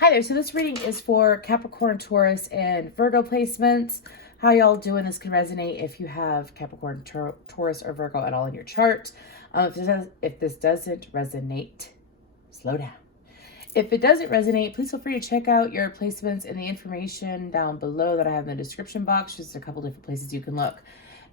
Hi there. So this reading is for Capricorn, Taurus, and Virgo placements. How y'all doing? This can resonate if you have Capricorn, Taurus, or Virgo at all in your chart. If this doesn't resonate, slow down. If it doesn't resonate, please feel free to check out your placements and the information down below that I have in the description box. Just a couple different places you can look.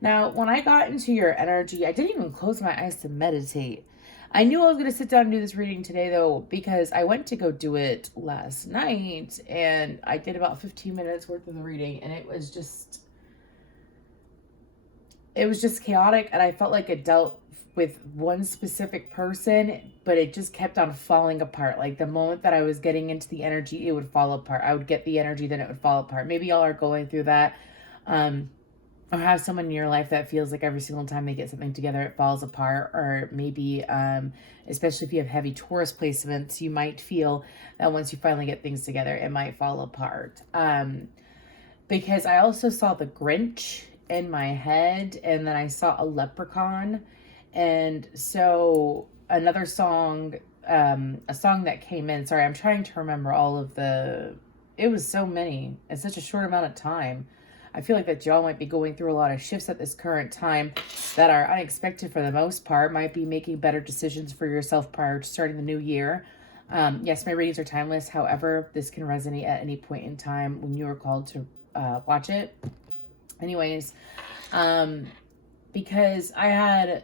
Now, when I got into your energy, I didn't even close my eyes to meditate. I knew I was going to sit down and do this reading today, though, because I went to go do it last night, and I did about 15 minutes worth of the reading, and it was just chaotic, and I felt like it dealt with one specific person, but it just kept on falling apart. Like, the moment that I was getting into the energy, it would fall apart. I would get the energy, then it would fall apart. Maybe y'all are going through that. Or have someone in your life that feels like every single time they get something together, it falls apart. Or maybe, especially if you have heavy Taurus placements, you might feel that once you finally get things together, it might fall apart. Because I also saw the Grinch in my head, and then I saw a leprechaun. And so another song, a song that came in, sorry, I'm trying to remember all of it was so many in such a short amount of time. I feel like that y'all might be going through a lot of shifts at this current time that are unexpected for the most part. Might be making better decisions for yourself prior to starting the new year. Yes, my readings are timeless. However, this can resonate at any point in time when you are called to watch it. Anyways, because I had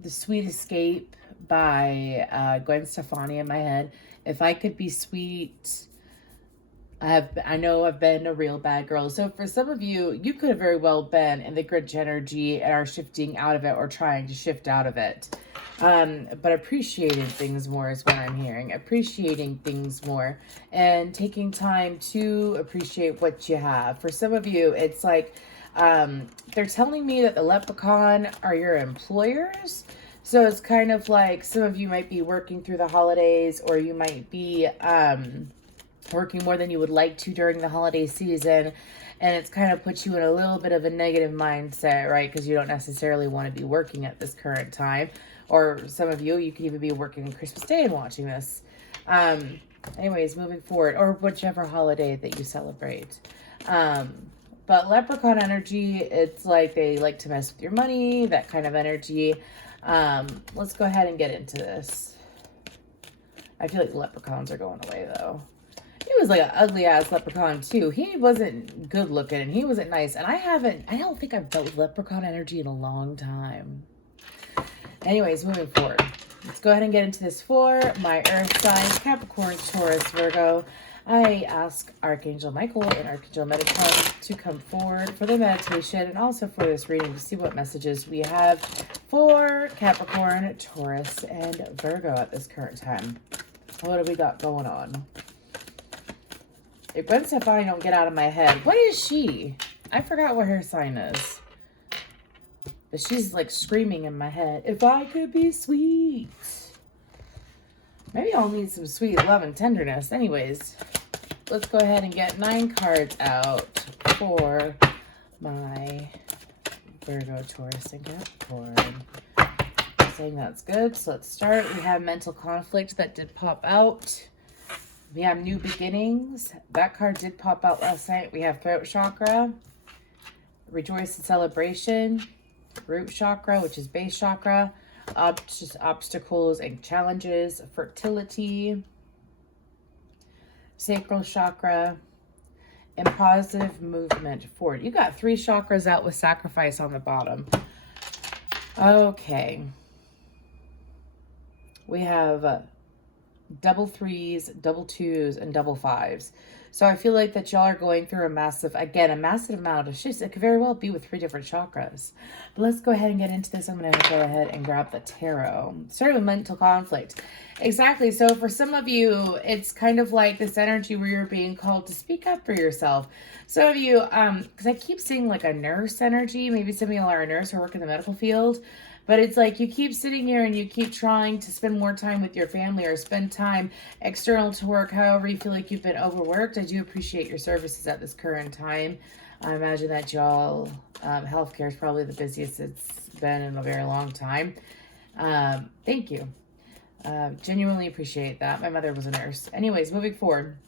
The Sweet Escape by Gwen Stefani in my head. If I could be sweet... I know I've been a real bad girl. So for some of you, you could have very well been in the Grinch energy and are shifting out of it or trying to shift out of it. But appreciating things more is what I'm hearing. Appreciating things more and taking time to appreciate what you have. For some of you, it's like they're telling me that the leprechaun are your employers. So it's kind of like some of you might be working through the holidays, or you might be... working more than you would like to during the holiday season, and it's kind of put you in a little bit of a negative mindset, right? Because you don't necessarily want to be working at this current time, or some of you could even be working on Christmas Day and watching this. Anyways, moving forward, or whichever holiday that you celebrate. But leprechaun energy, it's like they like to mess with your money, that kind of energy. Let's go ahead and get into this. I feel like the leprechauns are going away, though. He was like an ugly ass leprechaun too. He wasn't good looking and he wasn't nice. And I don't think I've dealt with leprechaun energy in a long time. Anyways, moving forward. Let's go ahead and get into this for my earth signs, Capricorn, Taurus, Virgo. I ask Archangel Michael and Archangel Metatron to come forward for the meditation and also for this reading to see what messages we have for Capricorn, Taurus, and Virgo at this current time. What do we got going on? If Gwen Stefani don't get out of my head, what is she? I forgot what her sign is. But she's like screaming in my head, if I could be sweet. Maybe I'll need some sweet love and tenderness. Anyways, let's go ahead and get 9 cards out for my Virgo, Taurus, and Capricorn. I'm saying that's good. So let's start. We have mental conflict that did pop out. We have new beginnings. That card did pop out last night. We have throat chakra, rejoice and celebration, root chakra, which is base chakra, obstacles and challenges, fertility, sacral chakra, and positive movement forward. You got 3 chakras out with sacrifice on the bottom. Okay. We have double 3s, double 2s, and double 5s. So I feel like that y'all are going through a massive amount of shifts. It could very well be with 3 different chakras. But let's go ahead and get into this. I'm going to go ahead and grab the tarot. Starting with mental conflict. Exactly. So for some of you, it's kind of like this energy where you're being called to speak up for yourself. Some of you, because I keep seeing like a nurse energy. Maybe some of y'all are a nurse or work in the medical field. But it's like you keep sitting here and you keep trying to spend more time with your family or spend time external to work. However, you feel like you've been overworked. I do appreciate your services at this current time. I imagine that y'all, healthcare is probably the busiest it's been in a very long time. Thank you. Genuinely appreciate that. My mother was a nurse. Anyways, moving forward.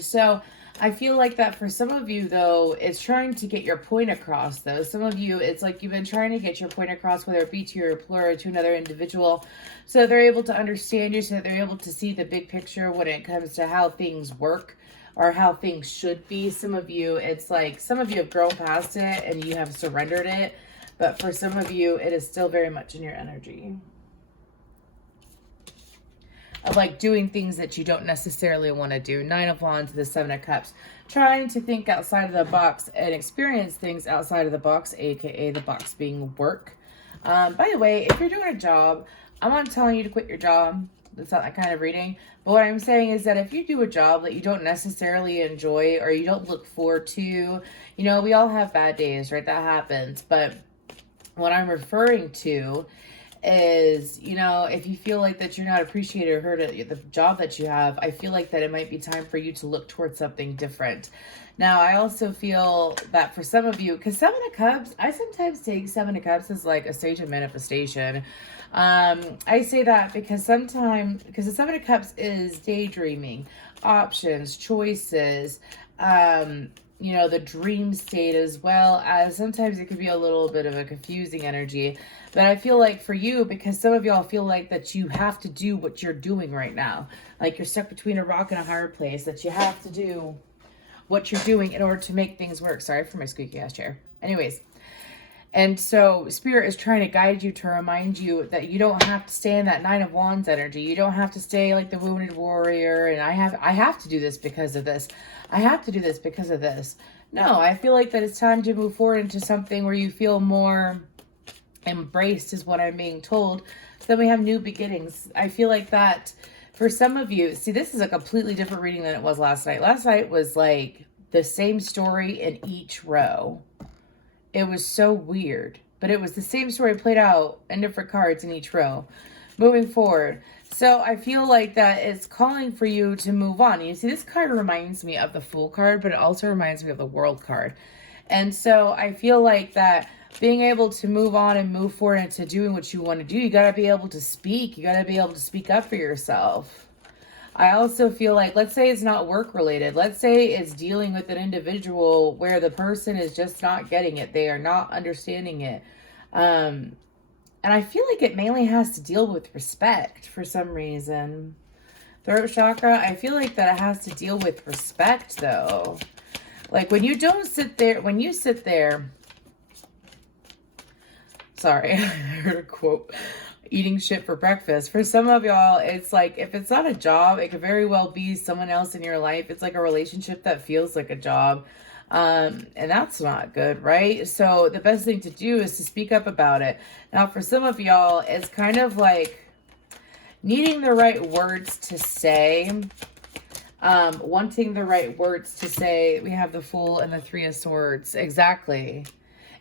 So I feel like that for some of you, though, it's trying to get your point across, though. Some of you, it's like you've been trying to get your point across, whether it be to your employer or to another individual, so they're able to understand you, so that they're able to see the big picture when it comes to how things work or how things should be. Some of you, it's like some of you have grown past it and you have surrendered it, but for some of you, it is still very much in your energy of like doing things that you don't necessarily want to do. 9 of Wands, the 7 of Cups. Trying to think outside of the box and experience things outside of the box, aka the box being work. By the way, if you're doing a job, I'm not telling you to quit your job. That's not that kind of reading. But what I'm saying is that if you do a job that you don't necessarily enjoy or you don't look forward to, you know, we all have bad days, right? That happens. But what I'm referring to is, you know, if you feel like that you're not appreciated or heard at the job that you have, I feel like that it might be time for you to look towards something different. Now, I also feel that for some of you, because 7 of Cups, I sometimes take 7 of Cups as like a stage of manifestation. I say that because sometimes, because the 7 of Cups is daydreaming, options, choices, you know, the dream state, as well as sometimes it could be a little bit of a confusing energy. But I feel like for you, because some of y'all feel like that you have to do what you're doing right now. Like you're stuck between a rock and a hard place, that you have to do what you're doing in order to make things work. Sorry for my squeaky ass chair. Anyways. And so Spirit is trying to guide you to remind you that you don't have to stay in that 9 of Wands energy. You don't have to stay like the wounded warrior. And I have to do this because of this. I have to do this because of this. No, I feel like that it's time to move forward into something where you feel more embraced, is what I'm being told. So then we have new beginnings. I feel like that for some of you, see, this is a completely different reading than it was last night. Last night was like the same story in each row. It was so weird, but it was the same story played out in different cards in each row. Moving forward. So I feel like that it's calling for you to move on. You see, this card reminds me of the Fool card, but it also reminds me of the World card. And so I feel like that being able to move on and move forward into doing what you want to do, you got to be able to speak. You got to be able to speak up for yourself. I also feel like, let's say it's not work related. Let's say it's dealing with an individual where the person is just not getting it. They are not understanding it. And I feel like it mainly has to deal with respect for some reason. Throat chakra, I feel like that it has to deal with respect, though. Like when you don't sit there, when you sit there, sorry, I heard a quote, eating shit for breakfast. For some of y'all, it's like, if it's not a job, it could very well be someone else in your life. It's like a relationship that feels like a job. And that's not good, right? So the best thing to do is to speak up about it. Now, for some of y'all, it's kind of like needing the right words to say, wanting the right words to say. We have the Fool and the 3 of Swords. Exactly.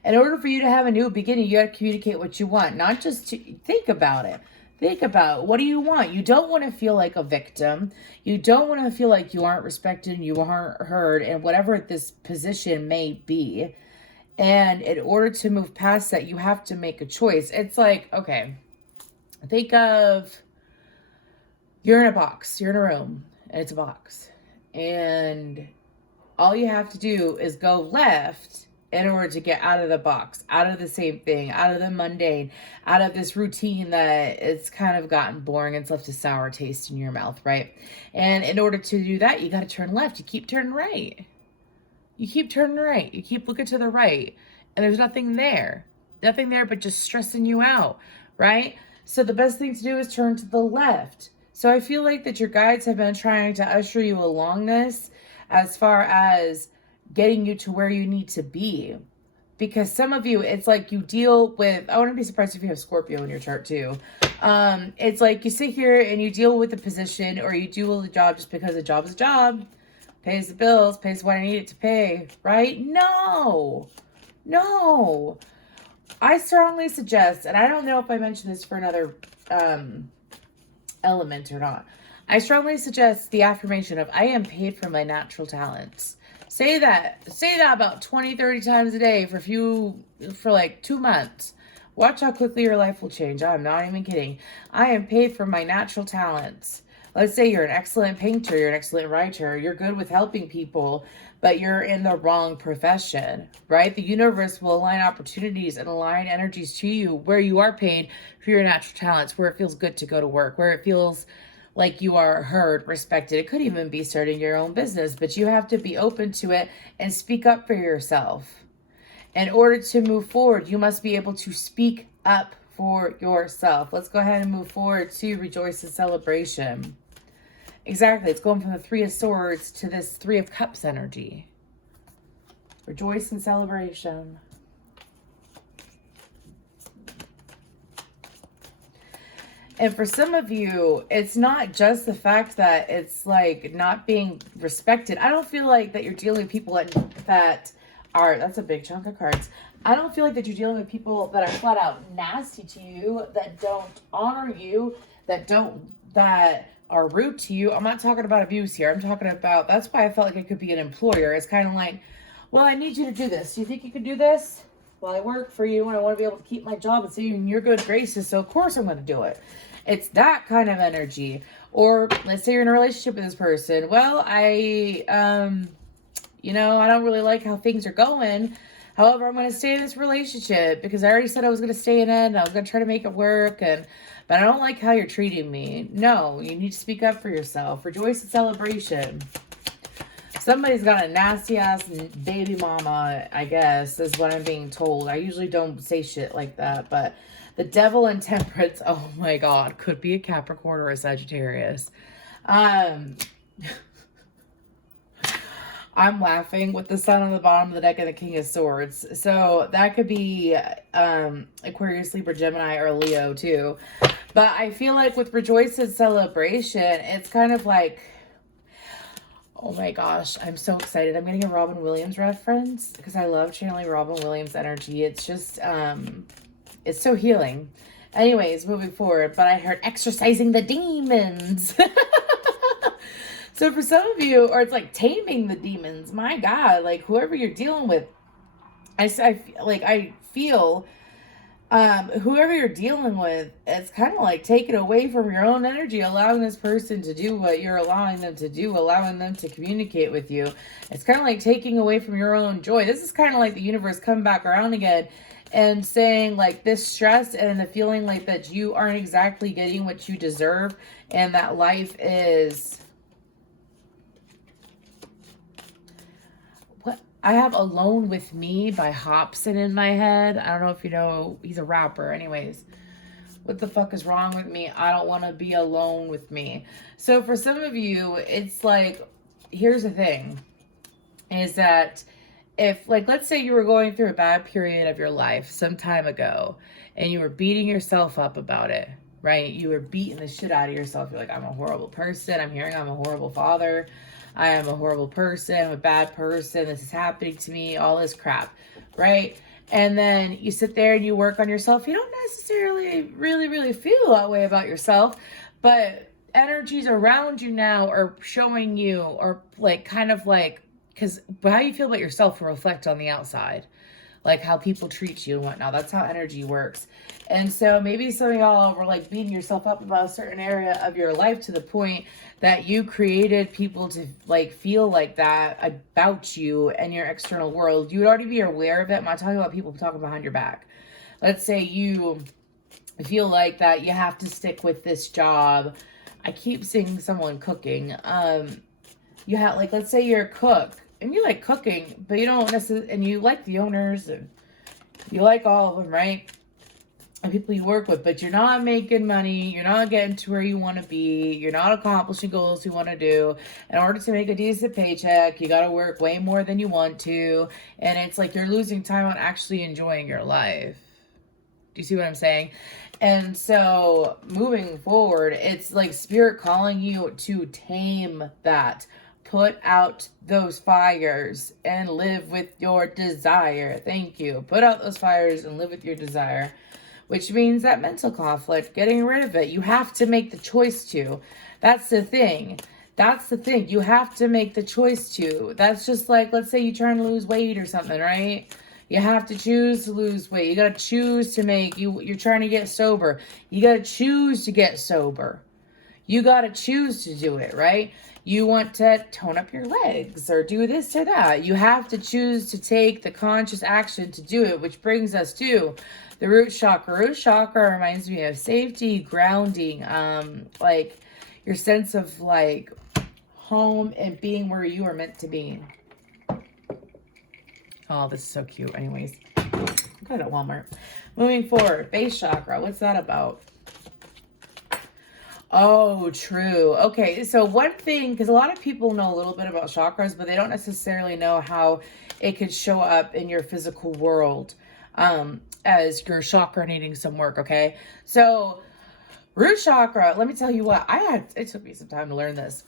In order for you to have a new beginning, you got to communicate what you want, not just to think about it. Think about, what do you want? You don't want to feel like a victim. You don't want to feel like you aren't respected and you aren't heard, and whatever this position may be. And in order to move past that, you have to make a choice. It's like, okay, think of, you're in a box, you're in a room, and it's a box. And all you have to do is go left in order to get out of the box, out of the same thing, out of the mundane, out of this routine that it's kind of gotten boring and it's left a sour taste in your mouth, right? And in order to do that, you got to turn left. You keep turning right. You keep turning right. You keep looking to the right. And there's nothing there. Nothing there but just stressing you out, right? So the best thing to do is turn to the left. So I feel like that your guides have been trying to usher you along this as far as getting you to where you need to be. Because some of you, it's like you deal with, I wouldn't be surprised if you have Scorpio in your chart too. It's like you sit here and you deal with the position, or you do the job just because the job is a job. Pays the bills, pays what I need it to pay, right? No. I strongly suggest, and I don't know if I mentioned this for another element or not. I strongly suggest the affirmation of, I am paid for my natural talents. Say that about 20, 30 times a day for like 2 months. Watch how quickly your life will change. I'm not even kidding. I am paid for my natural talents. Let's say you're an excellent painter, you're an excellent writer, you're good with helping people, but you're in the wrong profession, right? The universe will align opportunities and align energies to you where you are paid for your natural talents, where it feels good to go to work, where it feels like you are heard, respected. It could even be starting your own business, but you have to be open to it and speak up for yourself. In order to move forward, you must be able to speak up for yourself. Let's go ahead and move forward to Rejoice and Celebration. Exactly. It's going from the Three of Swords to this Three of Cups energy. Rejoice and Celebration. And for some of you, it's not just the fact that it's like not being respected. I don't feel like that you're dealing with people that are, that's a big chunk of cards. I don't feel like that you're dealing with people that are flat out nasty to you, that don't honor you, that are rude to you. I'm not talking about abuse here. I'm talking about, that's why I felt like it could be an employer. It's kind of like, well, I need you to do this. Do you think you can do this? Well, I work for you and I want to be able to keep my job and see you in your good graces. So of course I'm going to do it. It's that kind of energy. Or let's say you're in a relationship with this person. Well, I don't really like how things are going. However, I'm going to stay in this relationship because I already said I was going to stay in it and I was going to try to make it work. But I don't like how you're treating me. No, you need to speak up for yourself. Rejoice and Celebration. Somebody's got a nasty ass baby mama, I guess, is what I'm being told. I usually don't say shit like that, but the Devil and Temperance, oh my God, could be a Capricorn or a Sagittarius. I'm laughing with the Sun on the bottom of the deck and the King of Swords. So that could be Aquarius, Libra, Gemini, or Leo too. But I feel like with Rejoice and Celebration, it's kind of like, oh my gosh, I'm so excited. I'm getting a Robin Williams reference because I love channeling Robin Williams energy. It's just, it's so healing. Anyways, moving forward, but I heard exercising the demons. So for some of you, or it's like taming the demons, my God, like whoever you're dealing with, I feel whoever you're dealing with, it's kind of like taking away from your own energy, allowing this person to do what you're allowing them to do, allowing them to communicate with you. It's kind of like taking away from your own joy. This is kind of like the universe coming back around again and saying like this stress and the feeling like that you aren't exactly getting what you deserve and that life is... I have Alone with Me by Hobson in my head. I don't know if you know, he's a rapper. Anyways, what the fuck is wrong with me? I don't want to be alone with me. So for some of you, it's like, here's the thing, is that if, like, let's say you were going through a bad period of your life some time ago and you were beating yourself up about it, right? You were beating the shit out of yourself. You're like, I'm a horrible person. I'm hearing I'm a horrible father. I am a horrible person. I'm a bad person. This is happening to me. All this crap, right? And then you sit there and you work on yourself. You don't necessarily really feel that way about yourself, but energies around you now are showing you, or like kind of like, because how you feel about yourself will reflect on the outside, like how people treat you and whatnot. That's how energy works. And so maybe some of y'all were like beating yourself up about a certain area of your life to the point that you created people to like feel like that about you and your external world. You would already be aware of it. I'm not talking about people talking behind your back. Let's say you feel like that you have to stick with this job. I keep seeing someone cooking. You have, like, let's say you're a cook and you like cooking, but you don't necessarily, and you like the owners and you like all of them, right? And people you work with, but you're not making money. You're not getting to where you want to be. You're not accomplishing goals you want to do. In order to make a decent paycheck, you got to work way more than you want to. And it's like you're losing time on actually enjoying your life. Do you see what I'm saying? And so moving forward, it's like spirit calling you to tame that. Put out those fires and live with your desire. Thank you. Put out those fires and live with your desire. Which means that mental conflict, getting rid of it. You have to make the choice to. That's the thing. That's the thing. You have to make the choice to. That's just like, let's say you're trying to lose weight or something, right? You have to choose to lose weight. You got to choose to you're trying to get sober. You got to choose to get sober. You got to choose to do it, right? You want to tone up your legs or do this or that. You have to choose to take the conscious action to do it, which brings us to the root chakra. Root chakra reminds me of safety, grounding, like your sense of like home and being where you are meant to be. Oh, this is so cute. Anyways, got it at Walmart. Moving forward, base chakra. What's that about? Oh, true. Okay, so one thing, because a lot of people know a little bit about chakras, but they don't necessarily know how it could show up in your physical world as your chakra needing some work, okay? So, root chakra, let me tell you what, it took me some time to learn this.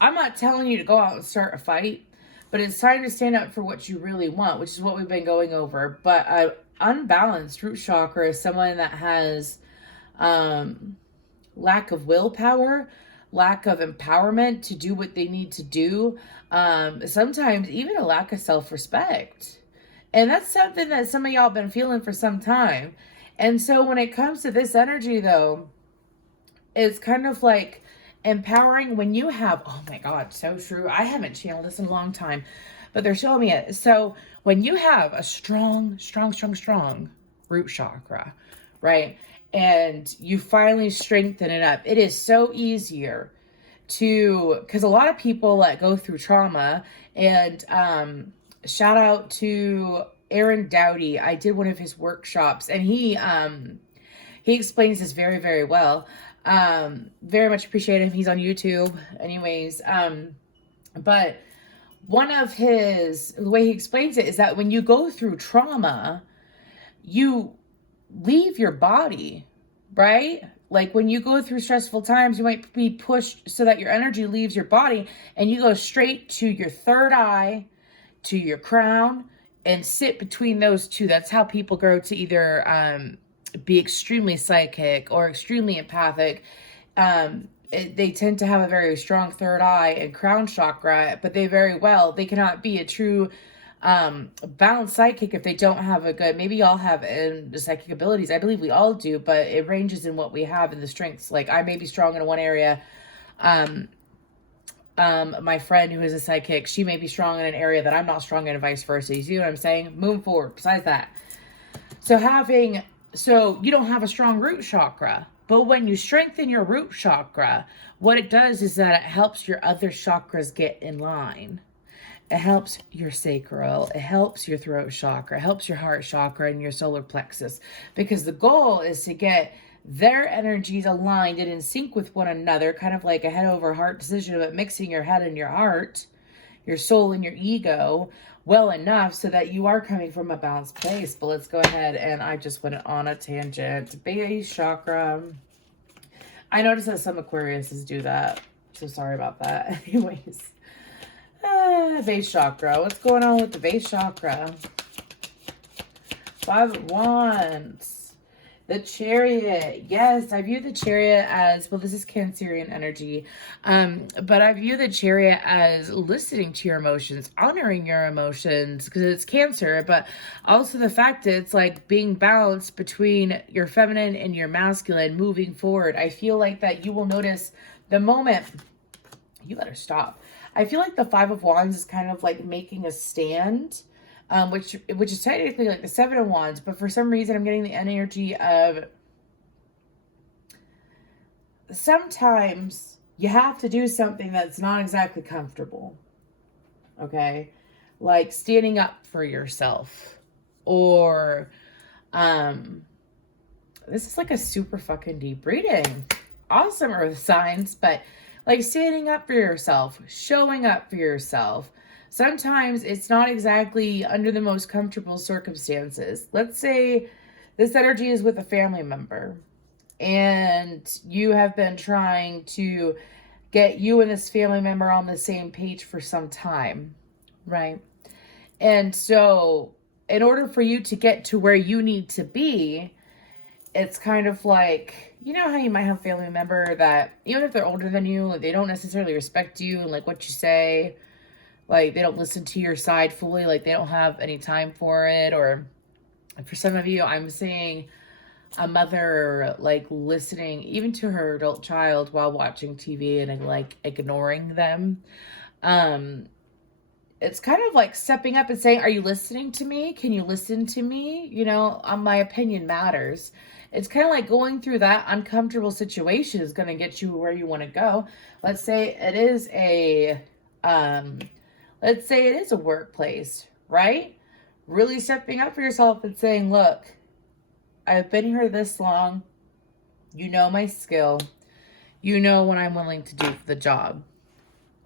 I'm not telling you to go out and start a fight, but it's time to stand up for what you really want, which is what we've been going over. But unbalanced root chakra is someone that has lack of willpower, lack of empowerment to do what they need to do, sometimes even a lack of self-respect. And that's something that some of y'all been feeling for some time. And so when it comes to this energy, though, it's kind of like empowering when you have, oh my God, so true. I haven't channeled this in a long time, but they're showing me it. So when you have a strong root chakra, right? And you finally strengthen it up, it is so easier to, because a lot of people that go through trauma, and shout out to Aaron Dowdy. I did one of his workshops, and he explains this very, very well. Very much appreciate him. He's on YouTube anyways. But the way he explains it is that when you go through trauma, you leave your body, right? Like when you go through stressful times, you might be pushed so that your energy leaves your body and you go straight to your third eye, to your crown, and sit between those two. That's how people grow to either be extremely psychic or extremely empathic. They tend to have a very strong third eye and crown chakra, but they cannot be a true balanced psychic if they don't have a good, maybe y'all have the psychic abilities. I believe we all do, but it ranges in what we have and the strengths. Like I may be strong in one area. My friend who is a psychic, she may be strong in an area that I'm not strong in and vice versa. You see what I'm saying? Moving forward, besides that. So you don't have a strong root chakra, but when you strengthen your root chakra, what it does is that it helps your other chakras get in line. It helps your sacral, it helps your throat chakra, it helps your heart chakra and your solar plexus, because the goal is to get their energies aligned and in sync with one another, kind of like a head over heart decision, but mixing your head and your heart, your soul and your ego well enough so that you are coming from a balanced place. But let's go ahead, and I just went on a tangent. Base chakra. I noticed that some Aquariuses do that, so sorry about that. Anyways. Base chakra. What's going on with the base chakra? 5 of Wands. The Chariot. Yes, I view the Chariot as, well, this is Cancerian energy. But I view the Chariot as listening to your emotions, honoring your emotions, because it's Cancer, but also the fact that it's like being balanced between your feminine and your masculine moving forward. I feel like that you will notice the moment, you better stop. I feel like the 5 of Wands is kind of like making a stand, which is technically like the 7 of Wands, but for some reason I'm getting the energy of sometimes you have to do something that's not exactly comfortable, okay? Like standing up for yourself, or this is like a super fucking deep reading. Awesome, Earth signs, but like standing up for yourself, showing up for yourself. Sometimes it's not exactly under the most comfortable circumstances. Let's say this energy is with a family member and you have been trying to get you and this family member on the same page for some time, right? And so in order for you to get to where you need to be, it's kind of like, you know how you might have a family member that, even if they're older than you, like they don't necessarily respect you and like what you say, like they don't listen to your side fully, like they don't have any time for it. Or for some of you, I'm seeing a mother, like, listening even to her adult child while watching TV and, like, ignoring them. It's kind of like stepping up and saying, are you listening to me? Can you listen to me? You know, my opinion matters. It's kind of like going through that uncomfortable situation is going to get you where you want to go. Let's say it is a workplace, right? Really stepping up for yourself and saying, look, I've been here this long. You know my skill. You know what I'm willing to do for the job.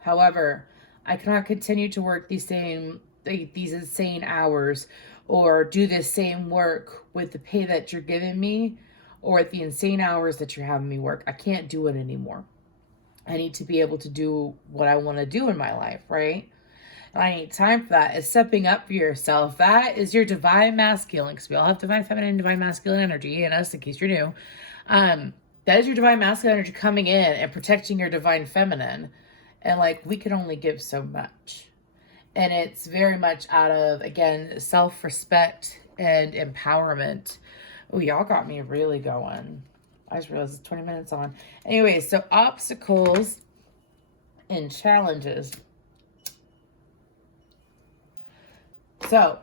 However, I cannot continue to work these insane hours or do this same work with the pay that you're giving me or at the insane hours that you're having me work. I can't do it anymore. I need to be able to do what I want to do in my life, right? And I need time for that. It's stepping up for yourself. That is your divine masculine, because we all have divine feminine and divine masculine energy in us, in case you're new. That is your divine masculine energy coming in and protecting your divine feminine. And, like, we can only give so much. And it's very much out of, again, self-respect and empowerment. Oh, y'all got me really going. I just realized it's 20 minutes on. Anyway, so obstacles and challenges. So,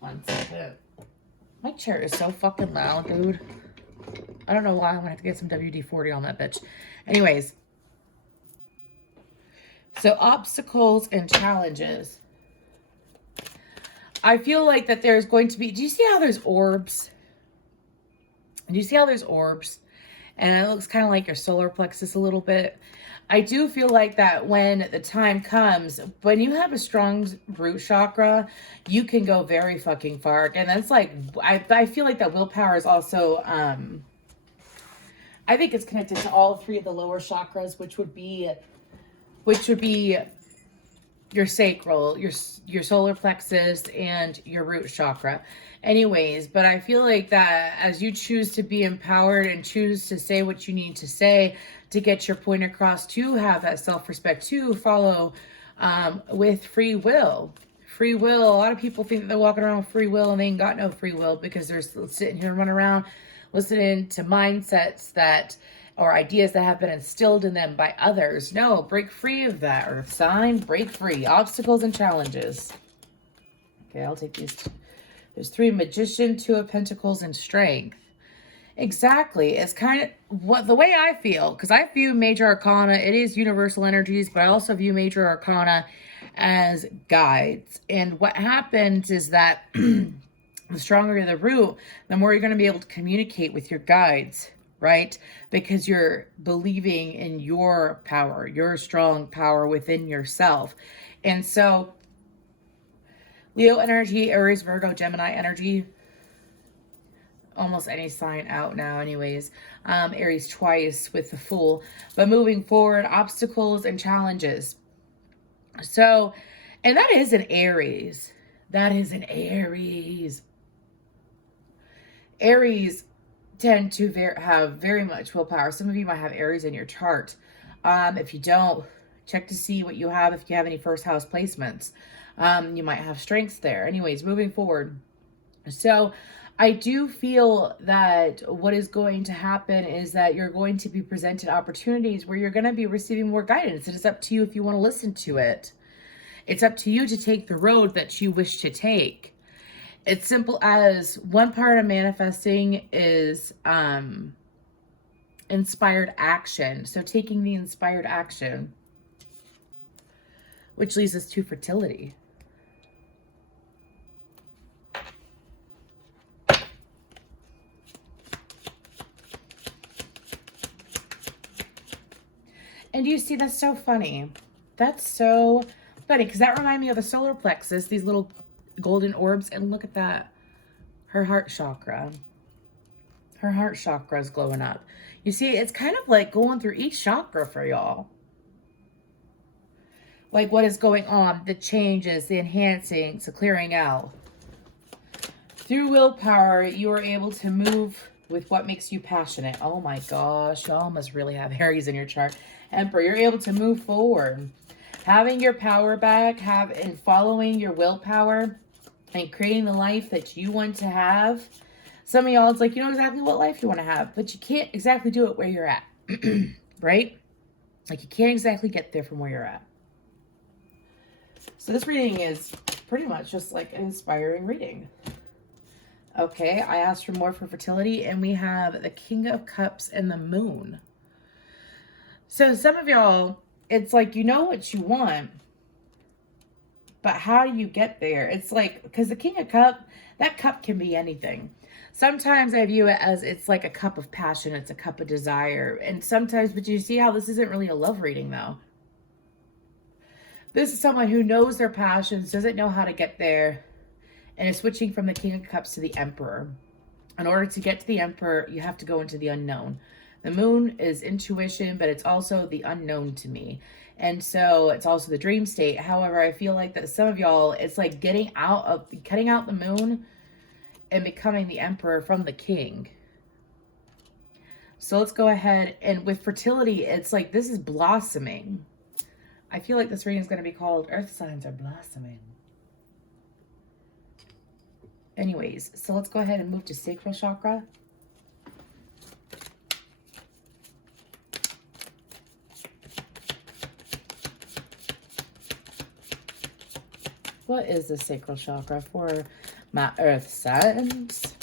one second. My chair is so fucking loud, dude. I don't know why. I'm going to have to get some WD-40 on that bitch. Anyways. So, obstacles and challenges. I feel like that there's going to be... Do you see how there's orbs? Do you see how there's orbs? And it looks kind of like your solar plexus a little bit. I do feel like that when the time comes, when you have a strong root chakra, you can go very fucking far. And that's like... I feel like that willpower is also... I think it's connected to all three of the lower chakras, which would be your sacral, your solar plexus, and your root chakra. Anyways, but I feel like that as you choose to be empowered and choose to say what you need to say to get your point across, to have that self-respect, to follow with free will. Free will, a lot of people think that they're walking around with free will and they ain't got no free will because they're sitting here and running around listening to mindsets that or ideas that have been instilled in them by others. No, break free of that, Earth sign. Break free. Obstacles and challenges. Okay, I'll take these. There's 3: Magician, 2 of Pentacles, and Strength. Exactly. It's kind of the way I feel, because I view Major Arcana, it is universal energies, but I also view Major Arcana as guides. And what happens is that the stronger the root, the more you're going to be able to communicate with your guides, right? Because you're believing in your power, your strong power within yourself. And so Leo energy, Aries, Virgo, Gemini energy, almost any sign out now anyways. Aries twice with the Fool. But moving forward, obstacles and challenges. So, and that is an Aries. That is an Aries. Aries tend to have very much willpower. Some of you might have Aries in your chart. If you don't, check to see what you have. If you have any first house placements, you might have strengths there. Anyways, moving forward. So I do feel that what is going to happen is that you're going to be presented opportunities where you're going to be receiving more guidance. It is up to you if you want to listen to it. It's up to you to take the road that you wish to take. It's simple as one part of manifesting is inspired action. So taking the inspired action, which leads us to fertility. And you see, that's so funny. That's so funny because that reminds me of the solar plexus, these little golden orbs. And look at that. Her heart chakra. Her heart chakra is glowing up. You see, it's kind of like going through each chakra for y'all. Like what is going on, the changes, the enhancing, the clearing out. Through willpower, you are able to move with what makes you passionate. Oh my gosh, y'all must really have Aries in your chart. Emperor, you're able to move forward. Having your power back, and following your willpower and creating the life that you want to have. Some of y'all, it's like, you know exactly what life you want to have, but you can't exactly do it where you're at, right? Like, you can't exactly get there from where you're at. So this reading is pretty much just like an inspiring reading. Okay, I asked for more for fertility, and we have the King of Cups and the Moon. So some of y'all, it's like, you know what you want, but how do you get there? It's like, because the King of Cup, that cup can be anything. Sometimes I view it as it's like a cup of passion. It's a cup of desire. And sometimes, but you see how this isn't really a love reading though. This is someone who knows their passions, doesn't know how to get there, and is switching from the King of Cups to the Emperor. In order to get to the Emperor, you have to go into the unknown. The Moon is intuition, but it's also the unknown to me. And so it's also the dream state. However, I feel like that some of y'all, it's like cutting out the Moon and becoming the Emperor from the King. So let's go ahead, and with fertility, it's like this is blossoming. I feel like this reading is going to be called Earth Signs Are Blossoming. Anyways, so let's go ahead and move to Sacral Chakra. What is the Sacral Chakra for my Earth signs?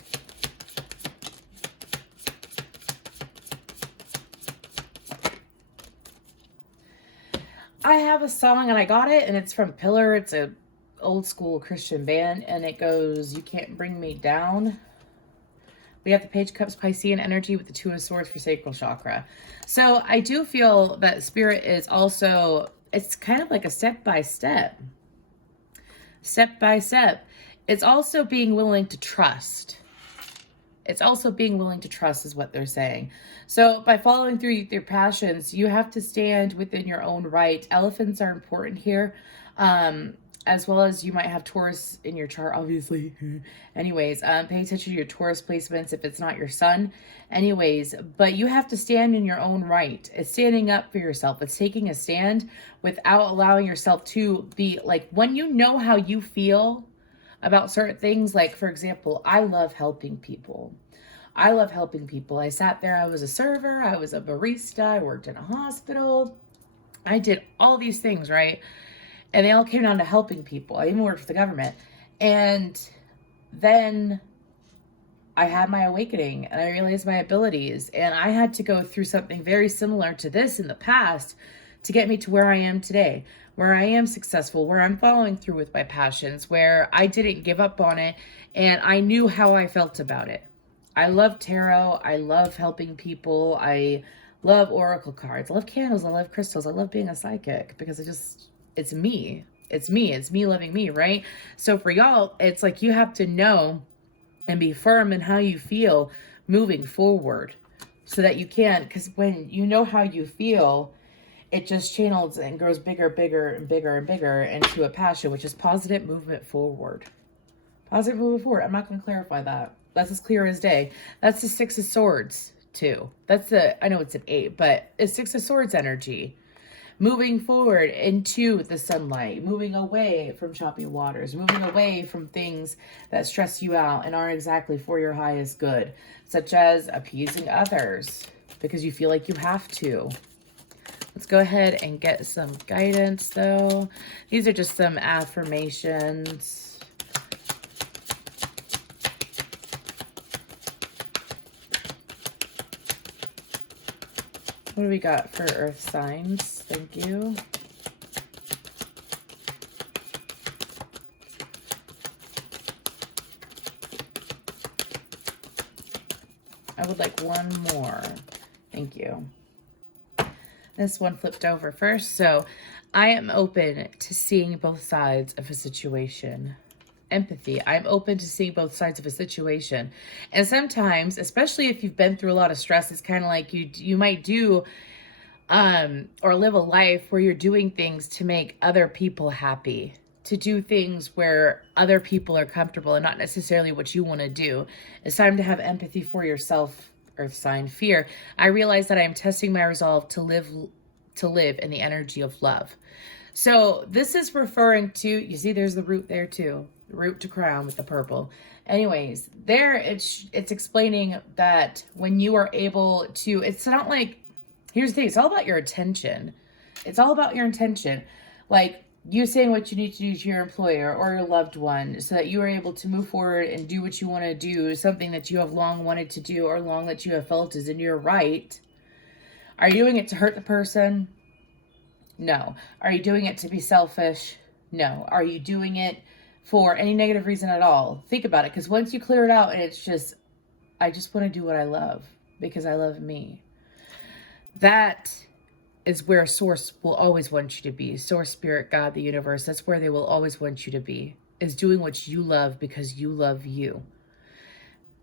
I have a song and I got it, and it's from Pillar. It's a old school Christian band, and it goes, "You can't bring me down." We have the Page of Cups, Piscean energy with the Two of Swords for Sacral Chakra. So I do feel that Spirit is also, it's kind of like a step by step. Step by step. It's also being willing to trust. It's also being willing to trust is what they're saying. So by following through your passions, you have to stand within your own right. Elephants are important here. As well as you might have Taurus in your chart, obviously. Anyways, pay attention to your Taurus placements if it's not your sun. Anyways, but you have to stand in your own right. It's standing up for yourself. It's taking a stand without allowing yourself to be like, when you know how you feel about certain things, like for example, I love helping people. I love helping people. I sat there, I was a server, I was a barista, I worked in a hospital. I did all these things, right? And they all came down to helping people. I even worked for the government. And then I had my awakening and I realized my abilities. And I had to go through something very similar to this in the past to get me to where I am today, where I am successful, where I'm following through with my passions, where I didn't give up on it. And I knew how I felt about it. I love tarot. I love helping people. I love oracle cards. I love candles. I love crystals. I love being a psychic because it's me. It's me loving me, right? So for y'all, it's like you have to know and be firm in how you feel moving forward so that you can, because when you know how you feel, it just channels and grows bigger, bigger, and bigger, and bigger into a passion, which is positive movement forward. Positive movement forward. I'm not going to clarify that. That's as clear as day. That's the Six of Swords too. I know it's an 8, but it's Six of Swords energy. Moving forward into the sunlight, moving away from choppy waters, moving away from things that stress you out and aren't exactly for your highest good, such as appeasing others because you feel like you have to. Let's go ahead and get some guidance though. These are just some affirmations. What do we got for earth signs? Thank you. I would like one more. Thank you. This one flipped over first. So I am open to seeing both sides of a situation. Empathy. I'm open to seeing both sides of a situation. And sometimes, especially if you've been through a lot of stress, it's kind of like you might do or live a life where you're doing things to make other people happy, to do things where other people are comfortable and not necessarily what you want to do. It's time to have empathy for yourself, earth sign. Fear. I realize that I am testing my resolve to live in the energy of love. So this is referring to, you see there's the root there too. Root to crown with the purple. Anyways, there it's explaining that when you are able to, it's not like, here's the thing, it's all about your attention. It's all about your intention. Like you saying what you need to do to your employer or your loved one so that you are able to move forward and do what you want to do, something that you have long wanted to do or long that you have felt is in your right. Are you doing it to hurt the person? No. Are you doing it to be selfish? No. Are you doing it for any negative reason at all? Think about it, because once you clear it out and it's just, I just want to do what I love because I love me. That is where Source will always want you to be. Source, Spirit, God, the universe, that's where they will always want you to be, is doing what you love because you love you.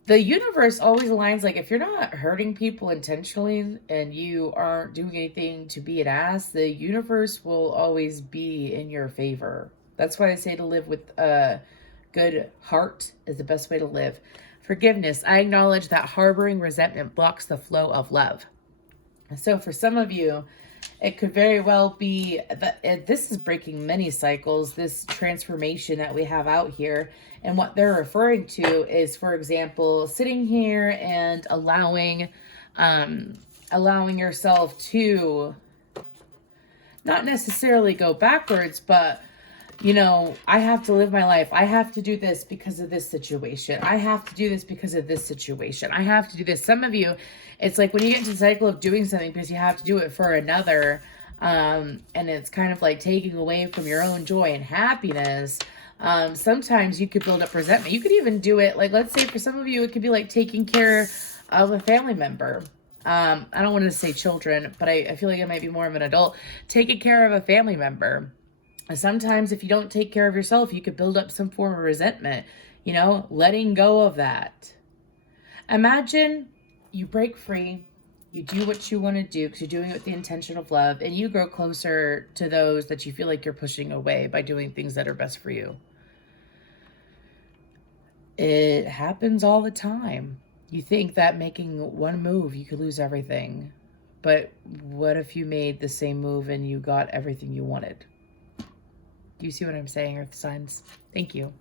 The universe always aligns, like if you're not hurting people intentionally and you aren't doing anything to be an ass, the universe will always be in your favor. That's why I say to live with a good heart is the best way to live. Forgiveness. I acknowledge that harboring resentment blocks the flow of love. So for some of you, it could very well be that this is breaking many cycles, this transformation that we have out here. And what they're referring to is, for example, sitting here and allowing yourself to not necessarily go backwards, but, you know, I have to live my life. I have to do this because of this situation. I have to do this because of this situation. I have to do this. Some of you, it's like when you get into the cycle of doing something because you have to do it for another, and it's kind of like taking away from your own joy and happiness. Sometimes you could build up resentment. You could even do it, like, let's say for some of you, it could be like taking care of a family member. I don't want to say children, but I feel like it might be more of an adult. Taking care of a family member. Sometimes if you don't take care of yourself, you could build up some form of resentment, you know, letting go of that. Imagine you break free, you do what you want to do because you're doing it with the intention of love, and you grow closer to those that you feel like you're pushing away by doing things that are best for you. It happens all the time. You think that making one move, you could lose everything. But what if you made the same move and you got everything you wanted? Do you see what I'm saying, Earth signs? Thank you.